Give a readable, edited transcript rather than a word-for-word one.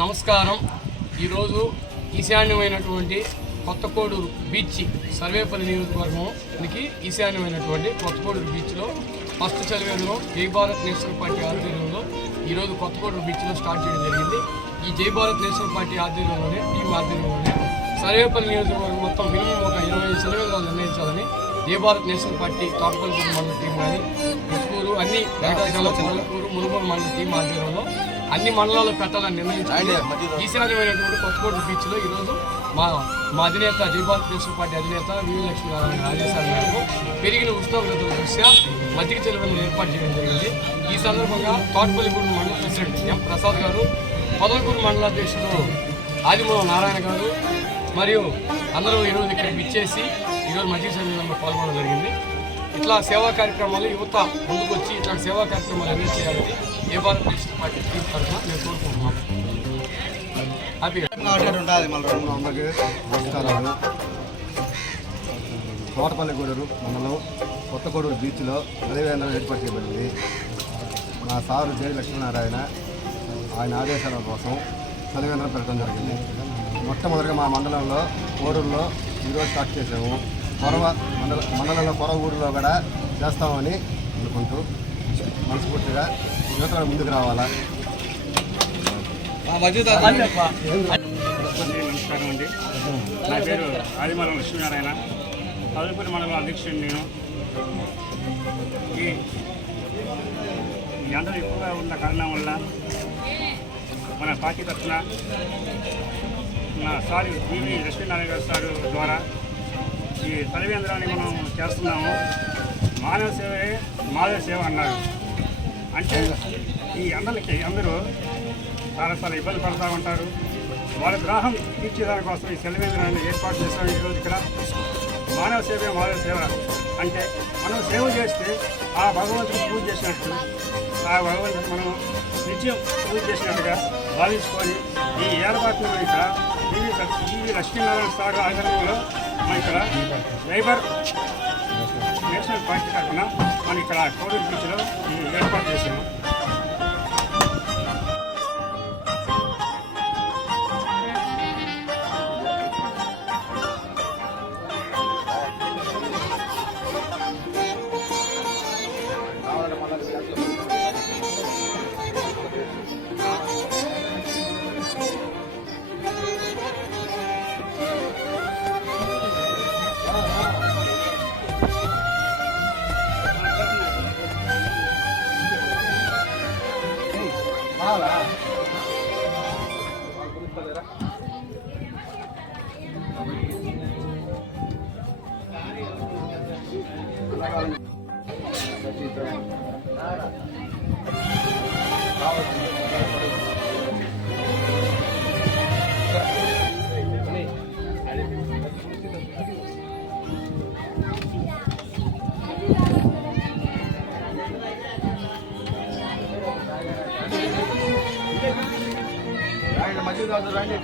నమస్కారం. ఈరోజు ఈశాన్యమైనటువంటి కొత్తకోడూరు బీచ్ సర్వేపల్లి నియోజకవర్గానికి ఈశాన్యమైనటువంటి కొత్తకోడూరు బీచ్లో ఫస్ట్ చలివేంద్రం జై భారత్ నేషనల్ పార్టీ ఆధ్వర్యంలో ఈరోజు కొత్తకోడూరు బీచ్లో స్టార్ట్ చేయడం జరిగింది. ఈ జై భారత్ నేషనల్ పార్టీ ఆధ్వర్యంలోనే టీం ఆధ్వర్యంలోనే సర్వేపల్లి నియోజకవర్గం మొత్తం మినిమం ఒక 25 చలివేంద్రాలు నిర్ణయించాలని జై భారత్ నేషనల్ పార్టీ తోటపల్లి మండల టీం కానీ ముసుకూరు అన్ని పొలకూరు మునుగోడు మండల టీం ఆధ్వర్యంలో అన్ని మండలాల్లో పెట్టాలని నిర్ణయించాలి. ఈశాన్యమైనటువంటి కొత్తకోట బీచ్లో ఈరోజు మా అధినేత జై భారత్ నేషనల్ పార్టీ అధినేత వి లక్ష్మీనారాయణ ఆదేశాల మేరకు పెరిగిన ఉష్ణోగ్రతల దృష్ట్యా మజ్జిగ చెరువులను ఏర్పాటు చేయడం జరిగింది. ఈ సందర్భంగా తోటపల్లిగూరు మండల ప్రెసిడెంట్ ఎం ప్రసాద్ గారు, పొదలకూరు మండల అధ్యక్షులు ఆదిమూలం నారాయణ గారు మరియు అందరూ ఈరోజు ఇక్కడికి ఇచ్చేసి ఈరోజు మజ్జిగ చెరువులలో పాల్గొనడం జరిగింది. ఇట్లా సేవా కార్యక్రమాలు యువత ముందుకు వచ్చి ఇట్లాంటి సేవా కార్యక్రమాలు అన్నీ చేయాలని జై భారత్ నేషనల్ పార్టీ టీం తరఫున నేను కోరుకుంటున్నాను. హ్యాపీగా అందరికీ నమస్కారాలు. తోటపల్లిగూడూరు మండలం కొత్తకోడూరు బీచ్లో చలివేంద్రం ఏర్పాటు చేయబడింది. మా సారు జై లక్ష్మీనారాయణ ఆయన ఆదేశాల కోసం చలివేంద్రం పెట్టడం జరిగింది. మొట్టమొదటిగా మా మండలంలో కోడూరులో ఈరోజు స్టార్ట్ చేసాము. మండలంలో ఊరిలో కూడా చేస్తామని అనుకుంటూ మనస్ఫూర్తిగా యువతలో ముందుకు రావాలా. నమస్కారం అండి. నా పేరు ఆదిమూలం లక్ష్మీనారాయణ, పొదలకూరు మండలం అధ్యక్షుడు. నేను ఈ ఎండలు ఎక్కువగా ఉన్న కారణం వల్ల మన పార్టీ తరఫున నా సారు వివి లక్ష్మీనారాయణ గారి సారు ద్వారా ఈ చలివేంద్రాన్ని మనం చేస్తున్నాము. మానవ సేవే మాధవ సేవ అన్నారు. అంటే ఈ ఎండలకి అందరూ చాలా ఇబ్బంది పడుతూ ఉంటారు. వాళ్ళ గ్రాహం తీర్చేదాని కోసం ఈ చలివేంద్రాన్ని ఏర్పాటు చేస్తాం. ఈరోజు ఇక్కడ మానవ సేవే మాధవ సేవ అంటే మనం సేవ చేస్తే ఆ భగవంతుని పూజ చేసినట్టు, ఆ భగవంతుని మనం నిత్యం పూజ చేసినట్టుగా భావించుకొని ఈ ఏర్పాటును ఇక్కడ వివి లక్ష్మీనారాయణ సాగర్ ఆధ్వర్యంలో మనం ఇక్కడ జైబర్ నేషనల్ పార్టీ తరఫున మనం ఇక్కడ కోడూరు బీచ్లో ఈ ఏర్పాటు చేసాము. రండి.